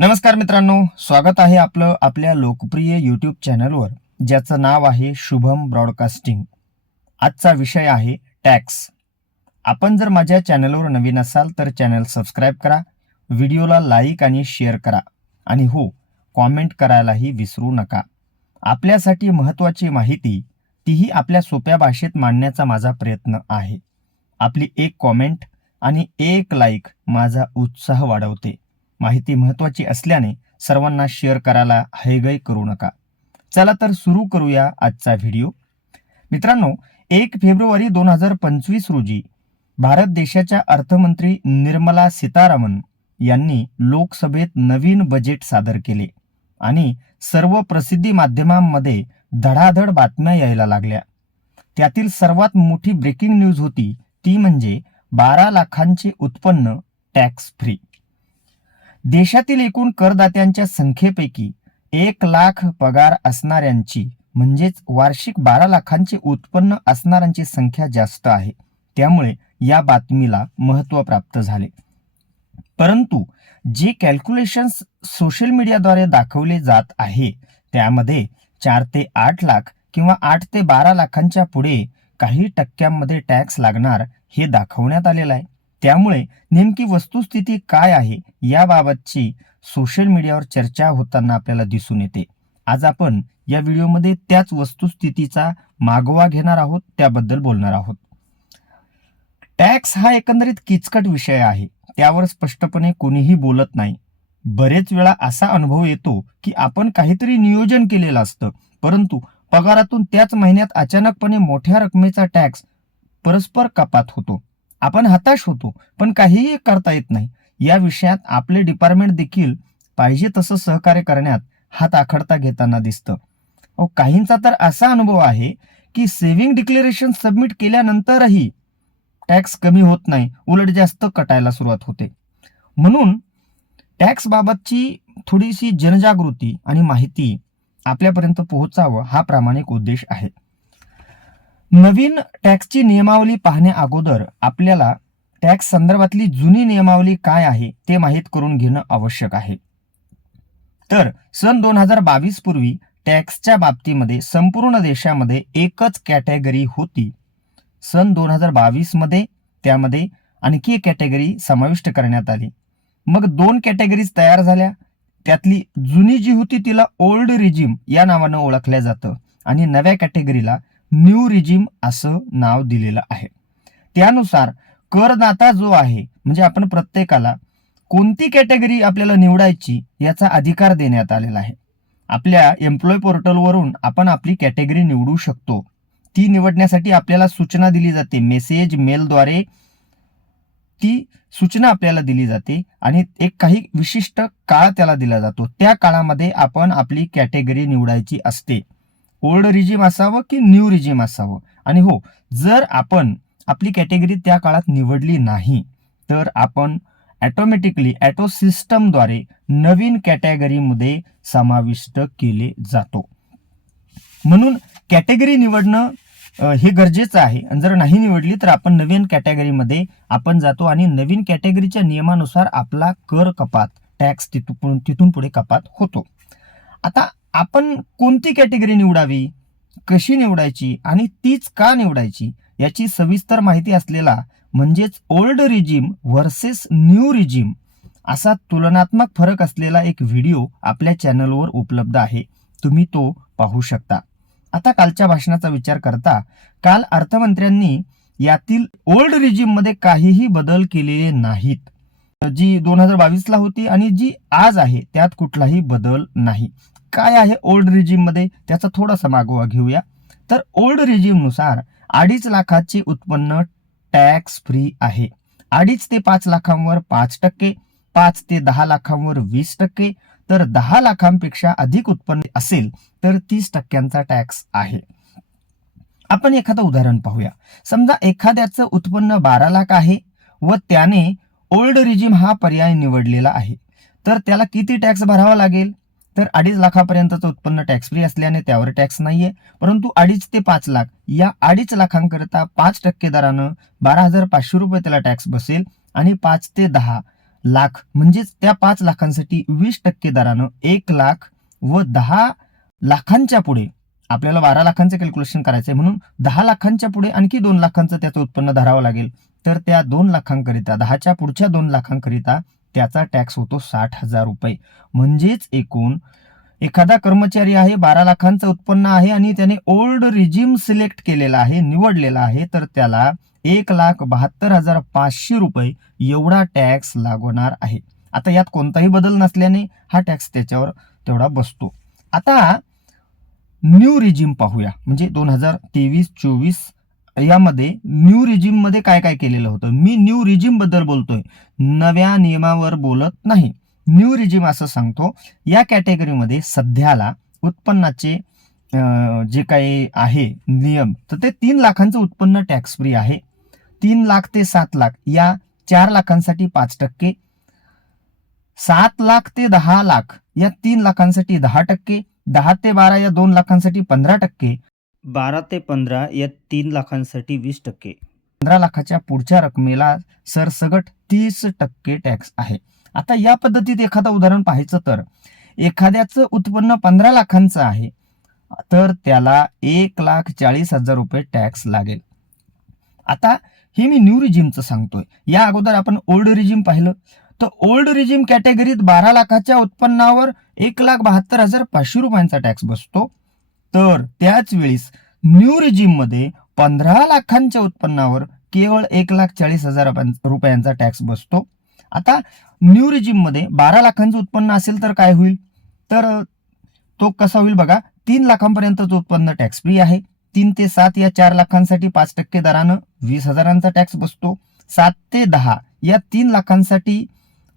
नमस्कार मित्रांनो स्वागत आहे आपलं आपल्या लोकप्रिय यूट्यूब चॅनलवर ज्याचं नाव आहे शुभम ब्रॉडकास्टिंग. आजचा विषय आहे टॅक्स. आपण जर माझ्या चॅनलवर नवीन असाल तर चॅनल सबस्क्राईब करा व्हिडिओला लाईक आणि शेअर करा आणि हो कॉमेंट करायलाही विसरू नका. आपल्यासाठी महत्त्वाची माहिती तीही आपल्या सोप्या भाषेत मांडण्याचा माझा प्रयत्न आहे. आपली एक कॉमेंट आणि एक लाईक माझा उत्साह वाढवते. माहिती महत्त्वाची असल्याने सर्वांना शेअर करायला हयगय करू नका. चला तर सुरू करूया आजचा व्हिडिओ. मित्रांनो एक फेब्रुवारी दोन हजार पंचवीस रोजी भारत देशाच्या अर्थमंत्री निर्मला सीतारामन यांनी लोकसभेत नवीन बजेट सादर केले आणि सर्व प्रसिद्धी माध्यमांमध्ये धडाधड बातम्या यायला लागल्या. त्यातील सर्वात मोठी ब्रेकिंग न्यूज होती ती म्हणजे बारा लाखांचे उत्पन्न टॅक्स फ्री. देशातील एकूण करदात्यांच्या संख्येपैकी एक लाख पगार असणाऱ्यांची म्हणजेच वार्षिक बारा लाखांचे उत्पन्न असणाऱ्यांची संख्या जास्त आहे. त्यामुळे या बातमीला महत्त्व प्राप्त झाले. परंतु जे कॅल्क्युलेशन्स सोशल मीडियाद्वारे दाखवले जात आहे त्यामध्ये चार ते आठ लाख किंवा आठ ते बारा लाखांच्या पुढे काही टक्क्यांमध्ये टॅक्स लागणार हे दाखवण्यात आलेलं आहे. त्यामुळे नेमकी वस्तुस्थिती काय आहे याबाबतची सोशल मीडियावर चर्चा होताना आपल्याला दिसून येते. आज आपण या व्हिडिओमध्ये त्याच वस्तुस्थितीचा मागोवा घेणार आहोत त्याबद्दल बोलणार आहोत. टॅक्स हा एकंदरीत किचकट विषय आहे त्यावर स्पष्टपणे कोणीही बोलत नाही. बरेच वेळा असा अनुभव येतो की आपण काहीतरी नियोजन केलेलं असतं परंतु पगारातून त्याच महिन्यात अचानकपणे मोठ्या रकमेचा टॅक्स परस्पर कपात होतो. आपण हताश होतो पण काहीही करता येत नाही. या विषयात आपले डिपार्टमेंट देखील पाहिजे तसं सहकार्य करण्यात हात आखडता घेताना दिसतं. अहो काहींचा तर असा अनुभव आहे की सेव्हिंग डिक्लेरेशन सबमिट केल्यानंतरही टॅक्स कमी होत नाही उलट जास्त कटायला सुरुवात होते. म्हणून टॅक्सबाबतची थोडीशी जनजागृती आणि माहिती आपल्यापर्यंत पोहोचावं हा प्रामाणिक उद्देश आहे. नवीन टॅक्सची नियमावली पाहण्या अगोदर आपल्याला टॅक्स संदर्भातली जुनी नियमावली काय आहे ते माहीत करून घेणं आवश्यक आहे. तर सन दोन हजार बावीस पूर्वी टॅक्सच्या बाबतीमध्ये संपूर्ण देशामध्ये एकच कॅटेगरी होती. सन दोन हजार बावीसमध्ये त्यामध्ये आणखी एक कॅटेगरी समाविष्ट करण्यात आली. मग दोन कॅटेगरीज तयार झाल्या. त्यातली जुनी जी होती तिला ओल्ड रिजिम या नावानं ओळखल्या जातं आणि नव्या कॅटेगरीला न्यू रिजिम असं नाव दिलेलं आहे. त्यानुसार करदाता जो आहे म्हणजे आपण प्रत्येकाला कोणती कॅटेगरी आपल्याला निवडायची याचा अधिकार देण्यात आलेला आहे. आपल्या एम्प्लॉय पोर्टलवरून आपण आपली कॅटेगरी निवडू शकतो. ती निवडण्यासाठी आपल्याला सूचना दिली जाते. मेसेज मेलद्वारे ती सूचना आपल्याला दिली जाते आणि एक काही विशिष्ट काळ त्याला दिला जातो. त्या काळामध्ये आपण आपली कॅटेगरी निवडायची असते. ओल्ड रिजिम असावं की न्यू रिजिम असावं? आणि हो जर आपण आपली कॅटेगरी त्या काळात निवडली नाही तर आपण ॲटोमॅटिकली ॲटो सिस्टमद्वारे नवीन कॅटेगरीमध्ये समाविष्ट केले जातो. म्हणून कॅटेगरी निवडणं हे गरजेचं आहे. आणि जर नाही निवडली तर आपण नवीन कॅटेगरीमध्ये आपण जातो आणि नवीन कॅटेगरीच्या नियमानुसार आपला कर कपात टॅक्स तिथून तिथून पुढे कपात होतो. आता आपण कोणती कॅटेगरी निवडावी? कशी निवडायची? आणि तीच का निवडायची? याची सविस्तर माहिती असलेला म्हणजेच old regime versus new regime असा तुलनात्मक फरक असलेला एक व्हिडिओ आपल्या चॅनलवर उपलब्ध आहे. तुम्ही तो पाहू शकता. आता कालच्या भाषणाचा विचार करता काल अर्थमंत्र्यांनी यातील ओल्ड रिजिममध्ये काहीही बदल केलेले नाहीत. जी दोन हजार बावीसला होती आणि जी आज आहे त्यात कुठलाही बदल नाही. काय आहे ओल्ड रिजिममध्ये त्याचा थोडासा मागोवा घेऊया. तर ओल्ड रिजिमनुसार अडीच लाखाचे उत्पन्न टॅक्स फ्री आहे. अडीच ते पाच लाखांवर पाच टक्के पाच ते दहा लाखांवर वीस टक्के तर दहा लाखांपेक्षा अधिक उत्पन्न असेल तर तीस टक्क्यांचा टॅक्स आहे. आपण एखादं उदाहरण पाहूया. समजा एखाद्याचं उत्पन्न बारा लाख आहे व त्याने ओल्ड रिजिम हा पर्याय निवडलेला आहे. तर त्याला किती टॅक्स भरावा लागेल? तर अडीच लाखापर्यंतचं उत्पन्न टॅक्स फ्री असल्याने त्यावर टॅक्स नाहीये. परंतु अडीच ते पाच लाख या अडीच लाखांकरिता पाच टक्के दरानं बारा हजार पाचशे रुपये त्याला टॅक्स बसेल आणि पाच ते दहा लाख म्हणजेच त्या पाच लाखांसाठी वीस टक्के दरानं एक लाख व दहा लाखांच्या पुढे आपल्याला बारा लाखांचं कॅल्क्युलेशन करायचं आहे म्हणून दहा लाखांच्या पुढे आणखी दोन लाखांचं त्याचं उत्पन्न धरावं लागेल. तर त्या दोन लाखांकरिता दहाच्या पुढच्या दोन लाखांकरिता त्याचा टॅक्स होतो साठ हजार रुपये. म्हणजेच एकूण एखादा कर्मचारी आहे बारा लाखांचं उत्पन्न आहे आणि त्याने ओल्ड रिजिम सिलेक्ट केलेला आहे निवडलेला आहे तर त्याला एक लाख बहात्तर हजार पाचशे रुपये एवढा टॅक्स लागवणार आहे. आता यात कोणताही बदल नसल्याने हा टॅक्स त्याच्यावर तेवढा बसतो. आता न्यू रिजिम पाहूया. म्हणजे दोन हजार तेवीस चोवीस यामध्ये न्यू रिजिममध्ये काय काय केलेलं होतं? मी न्यू रिजिमबद्दल बोलतोय. नव्या नियमावर बोलत नाही. न्यू रिजिम असं सांगतो. या कॅटेगरीमध्ये सध्याला उत्पन्नाचे जे काही आहे नियम तर ते तीन लाखांचं उत्पन्न टॅक्स फ्री आहे. तीन लाख ते सात लाख या चार लाखांसाठी पाच टक्के. सात लाख ते दहा लाख या तीन लाखांसाठी दहा टक्के. दहा ते बारा या दोन लाखांसाठी पंधरा टक्के. बारा ते पंधरा या तीन लाखांसाठी वीस टक्के. पंधरा लाखाच्या पुढच्या रकमेला सरसगट तीस टक्के टॅक्स आहे. आता या पद्धतीत एखादं उदाहरण पाहायचं तर एखाद्याचं उत्पन्न पंधरा लाखांचं आहे तर त्याला एक लाख चाळीस हजार रुपये टॅक्स लागेल. आता हे मी न्यू रिजिमचं सांगतोय. या अगोदर आपण ओल्ड रिजिम पाहिलं. तर ओल्ड रिजिम कॅटेगरीत बारा लाखाच्या उत्पन्नावर एक लाख बहात्तर हजार पाचशे रुपयांचा टॅक्स बसतो. तर त्याच वेळेस न्यू रिजिममध्ये पंधरा लाखांच्या उत्पन्नावर केवळ एक लाख चाळीस हजार रुपयांचा टॅक्स बसतो. आता न्यू रिजिममध्ये बारा लाखांचं उत्पन्न असेल तर काय होईल? तर तो कसा होईल बघा तीन लाखांपर्यंतचं उत्पन्न टॅक्स फ्री आहे. तीन ते सात या चार लाखांसाठी पाच टक्के दरानं वीस हजारांचा टॅक्स बसतो. सात ते दहा या तीन लाखांसाठी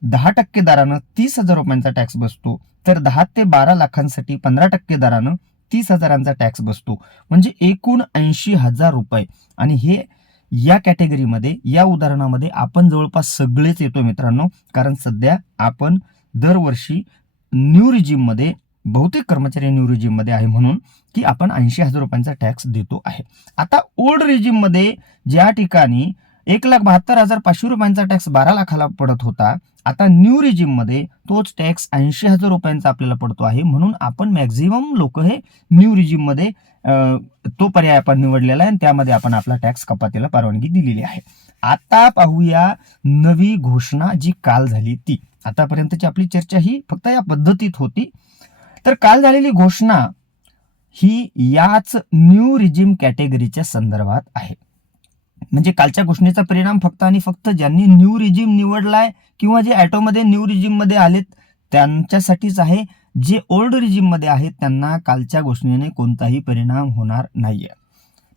दहा टक्के दरानं तीस हजार रुपयांचा टॅक्स बसतो. तर दहा ते बारा लाखांसाठी पंधरा टक्के दरानं तीस हजारांचा टॅक्स बसतो. म्हणजे एकूण ऐंशी हजार रुपये. आणि हे या कॅटेगरीमध्ये या उदाहरणामध्ये आपण जवळपास सगळेच येतो मित्रांनो. कारण सध्या आपण दरवर्षी न्यू रिजिममध्ये बहुतेक कर्मचारी न्यू रिजिममध्ये आहे म्हणून की आपण ऐंशी हजार रुपयांचा टॅक्स देतो आहे. आता ओल्ड रिजिममध्ये ज्या ठिकाणी एक लाख बहात्तर हजार पाचशे रुपयांचा टॅक्स बारा लाखाला पडत होता. आता न्यू रिजिममध्ये तोच टॅक्स ऐंशी हजार रुपयांचा आपल्याला पडतो आहे. म्हणून आपण मॅक्झिमम लोक हे न्यू रिजिममध्ये तो पर्याय आपण निवडलेला आहे आणि त्यामध्ये आपण आपला टॅक्स कपातीला परवानगी दिलेली आहे. आता पाहूया नवी घोषणा जी काल झाली ती. आतापर्यंतची आपली चर्चा ही फक्त या पद्धतीत होती. तर काल झालेली घोषणा ही याच न्यू रिजिम कॅटेगरीच्या संदर्भात आहे. म्हणजे कालच्या घोषणेचा परिणाम फक्त आणि फक्त ज्यांनी न्यू रिजिम निवडलाय किंवा जे ॲटोमध्ये न्यू रिजिममध्ये आलेत त्यांच्यासाठीच आहे. जे ओल्ड रिजिममध्ये आहेत त्यांना कालच्या घोषणेने कोणताही परिणाम होणार नाहीये.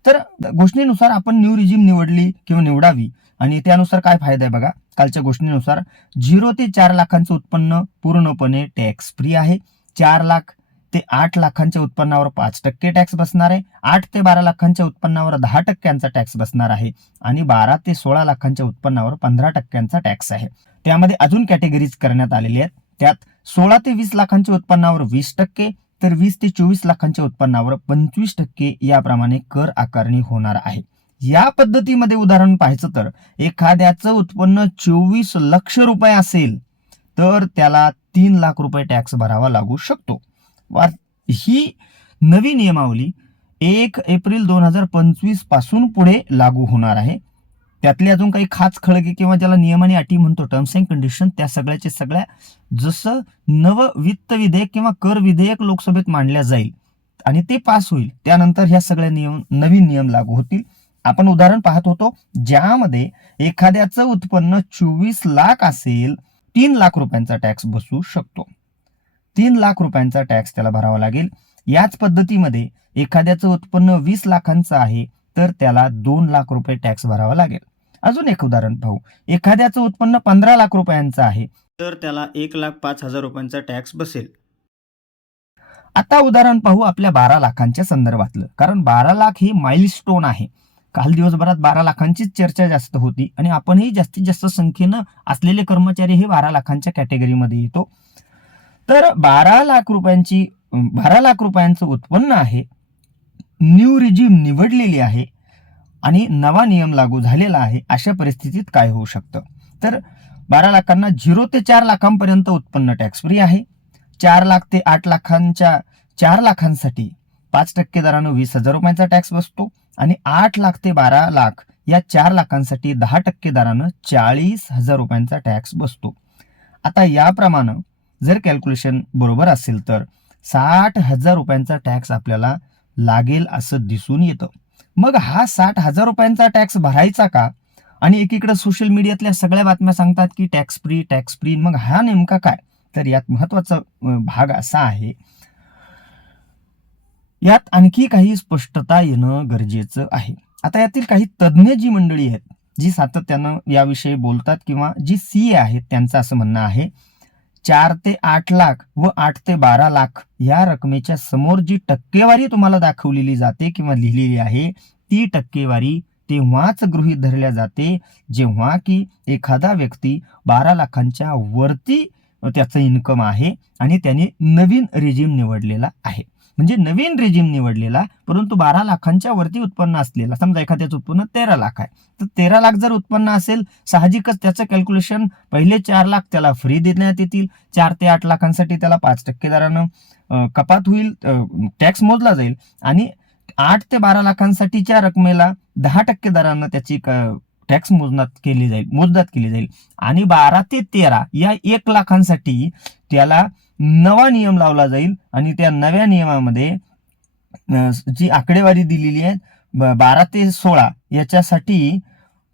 तर घोषणेनुसार आपण न्यू रिजिम निवडली किंवा निवडावी आणि त्यानुसार काय फायदा आहे बघा. कालच्या घोषणेनुसार झिरो ते चार लाखांचं उत्पन्न पूर्णपणे टॅक्स फ्री आहे. चार लाख ते आठ लाखांच्या उत्पन्नावर पाच टक्के टॅक्स बसणार आहे. आठ ते बारा लाखांच्या उत्पन्नावर दहा टक्क्यांचा टॅक्स बसणार आहे. आणि बारा ते सोळा लाखांच्या उत्पन्नावर पंधरा टक्क्यांचा टॅक्स आहे. त्यामध्ये अजून कॅटेगरीज करण्यात आलेली आहेत. त्यात सोळा ते वीस लाखांच्या उत्पन्नावर वीस टक्के तर वीस ते चोवीस लाखांच्या उत्पन्नावर पंचवीस टक्के याप्रमाणे कर आकारणी होणार आहे. या पद्धतीमध्ये उदाहरण पाहायचं तर एखाद्याचं उत्पन्न चोवीस लक्ष रुपये असेल तर त्याला तीन लाख रुपये टॅक्स भरावा लागू शकतो. वा- ही नवी नियमावली एक एप्रिल दोन हजार पंचवीसपासून पुढे लागू होणार आहे. त्यातले अजून काही खास खळगे किंवा ज्याला नियम आणि अटी म्हणतो टर्म्स अँड कंडिशन त्या सगळ्याचे सगळ्या जसं नव वित्त विधेयक किंवा कर विधेयक लोकसभेत मांडल्या जाईल आणि ते पास होईल त्यानंतर ह्या सगळ्या नियम नवीन नियम लागू होतील. आपण उदाहरण पाहत होतो ज्यामध्ये एखाद्याचं उत्पन्न चोवीस लाख असेल तीन लाख रुपयांचा टॅक्स बसू शकतो. तीन लाख रुपयांचा टॅक्स त्याला भरावा लागेल. याच पद्धतीमध्ये एखाद्याचं उत्पन्न वीस लाखांचं आहे तर त्याला दोन लाख रुपये टॅक्स भरावा लागेल. अजून एक उदाहरण पाहू. एखाद्याचं उत्पन्न पंधरा लाख रुपयांचं आहे तर त्याला एक लाख पाच हजार रुपयांचा टॅक्स बसेल. आता उदाहरण पाहू आपल्या बारा लाखांच्या संदर्भातलं. कारण बारा लाख ही माइलस्टोन आहे. काल दिवसभरात बारा लाखांचीच चर्चा जास्त होती आणि आपणही जास्तीत जास्त संख्येनं असलेले कर्मचारी हे बारा लाखांच्या कॅटेगरीमध्ये येतो. तर बारा लाख रुपयांची बारा लाख रुपयांचं उत्पन्न आहे. न्यू रिजिम निवडलेली आहे आणि नवा नियम लागू झालेला आहे. अशा परिस्थितीत काय होऊ शकतं? तर बारा लाखांना झिरो ते चार लाखांपर्यंत उत्पन्न टॅक्स फ्री आहे. चार लाख ते आठ लाखांच्या चार लाखांसाठी पाच टक्के दरानं वीस हजार रुपयांचा टॅक्स बसतो आणि आठ लाख ते बारा लाख या चार लाखांसाठी दहा टक्के दरानं चाळीस हजार रुपयांचा टॅक्स बसतो. आता याप्रमाणे जर कॅल्क्युलेशन बरोबर असेल तर साठ हजार रुपयांचा टॅक्स आपल्याला लागेल असं दिसून येतं. मग हा साठ हजार रुपयांचा टॅक्स भरायचा का? आणि एकीकडे सोशल मीडियातल्या सगळ्या बातम्या सांगतात की टॅक्स फ्री टॅक्स फ्री मग हा नेमका काय? तर यात महत्त्वाचा भाग असा आहे. यात आणखी काही स्पष्टता येणं गरजेचं आहे. आता यातील काही तज्ज्ञ जी मंडळी आहेत जी सातत्यानं याविषयी बोलतात किंवा जी सी ए आहेत त्यांचं असं म्हणणं आहे चार ते आठ लाख व आठ ते बारा लाख या रकमेच्या समोर जी टक्केवारी तुम्हाला दाखवलेली जाते किंवा लिहिलेली आहे ती टक्केवारी तेव्हाच गृहीत धरल्या जाते. जेव्हा की एखादा व्यक्ती बारा लाखांच्या वरती त्याचं इन्कम आहे आणि त्याने नवीन रेजिम निवडलेला आहे. म्हणजे नवीन रेजिम निवडलेला परंतु बारा लाखांच्या वरती उत्पन्न असलेला. समजा एखाद्याचं उत्पन्न तेरा लाख आहे. तर तेरा लाख जर उत्पन्न असेल साहजिकच त्याचं कॅल्क्युलेशन पहिले चार लाख त्याला फ्री देण्यात येतील. चार ते आठ लाखांसाठी त्याला पाच टक्के दरानं कपात होईल टॅक्स मोजला जाईल. आणि आठ ते बारा लाखांसाठीच्या रकमेला दहा टक्के दरानं त्याची टॅक्स मोजण्यात केली जाईल मोजदात केली जाईल. आणि बारा ते तेरा या एक लाखांसाठी त्याला नवा नियम लावला जाईल आणि त्या नव्या नियमामध्ये जी आकडेवारी दिलेली आहे बारा ते सोळा याच्यासाठी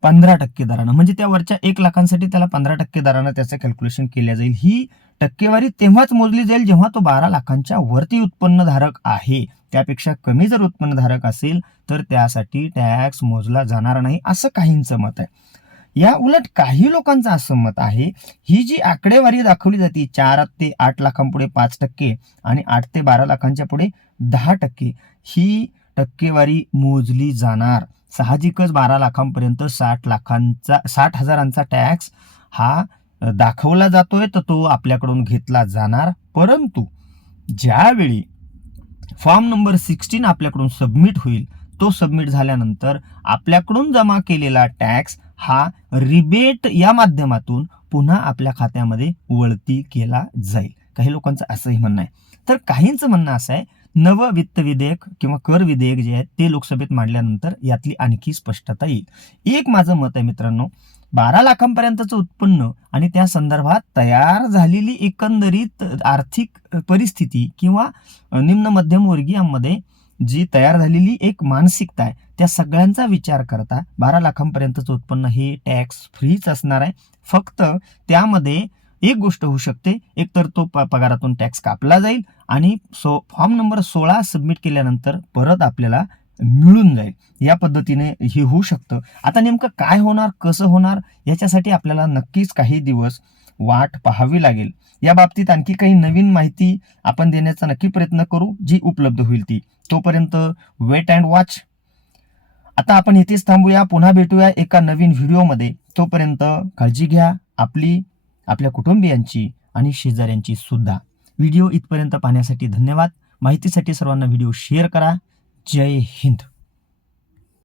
पंधरा टक्के दरानं म्हणजे त्या वरच्या एक लाखांसाठी त्याला पंधरा टक्के दरानं त्याचं कॅल्क्युलेशन केल्या जाईल. ही टक्केवारी तेव्हाच मोजली जाईल जेव्हा तो बारा लाखांच्या वरती उत्पन्नधारक आहे. त्यापेक्षा कमी जर उत्पन्नधारक असेल तर त्यासाठी टॅक्स मोजला जाणार नाही असं काहींचं मत आहे. या उलट काही लोकांचं असं मत आहे ही जी आकडेवारी दाखवली जाते चार ते आठ लाखांपुढे पाच टक्के आणि आठ ते बारा लाखांच्या पुढे दहा टक्के ही टक्केवारी मोजली जाणार. साहजिकच बारा लाखांपर्यंत साठ लाखांचा साठ हजारांचा टॅक्स हा दाखवला जातोय तर तो आपल्याकडून घेतला जाणार. परंतु ज्यावेळी फॉर्म नंबर सिक्स्टीन आपल्याकडून सबमिट होईल तो सबमिट झाल्यानंतर आपल्याकडून जमा केलेला टॅक्स हा रिबेट या माध्यमातून पुन्हा आपल्या खात्यामध्ये वळती केला जाईल. काही लोकांचं असंही म्हणणं आहे. तर काहींचं म्हणणं असं आहे नव वित्त विधेयक किंवा कर विधेयक जे आहे ते लोकसभेत मांडल्यानंतर यातली आणखी स्पष्टता येईल. एक माझं मत आहे मित्रांनो बारा लाखांपर्यंतचं उत्पन्न आणि त्या संदर्भात तयार झालेली एकंदरीत आर्थिक परिस्थिती किंवा निम्न मध्यमवर्गीयांमध्ये जी तयार झालेली एक मानसिकता आहे त्या सगळ्यांचा विचार करता बारा लाखांपर्यंतचं उत्पन्न हे टॅक्स फ्रीच असणार आहे. फक्त त्यामध्ये एक गोष्ट होऊ शकते एकतर तो प- पगारातून टॅक्स कापला जाईल आणि सो फॉर्म नंबर सोळा सबमिट केल्यानंतर परत आपल्याला मिळून जाईल. या पद्धतीने हे होऊ शकतं. आता नेमकं काय होणार कसं होणार याच्यासाठी आपल्याला नक्कीच काही दिवस वाट पाहावी लागेल. या बाबतीत आणखी काही नवीन माहिती आपण देण्याचा नक्की प्रयत्न करू जी उपलब्ध होईल ती. तोपर्यंत वेट अँड वॉच आता आपण इथेच थांबूया पुन्हा भेटूया एका नवीन व्हिडिओमध्ये. तोपर्यंत काळजी घ्या आपली आपल्या कुटुंबियांची आणि शेजाऱ्यांची सुद्धा. व्हिडिओ इथपर्यंत पाहण्यासाठी धन्यवाद. माहितीसाठी सर्वांना व्हिडिओ शेअर करा. जय हिंद.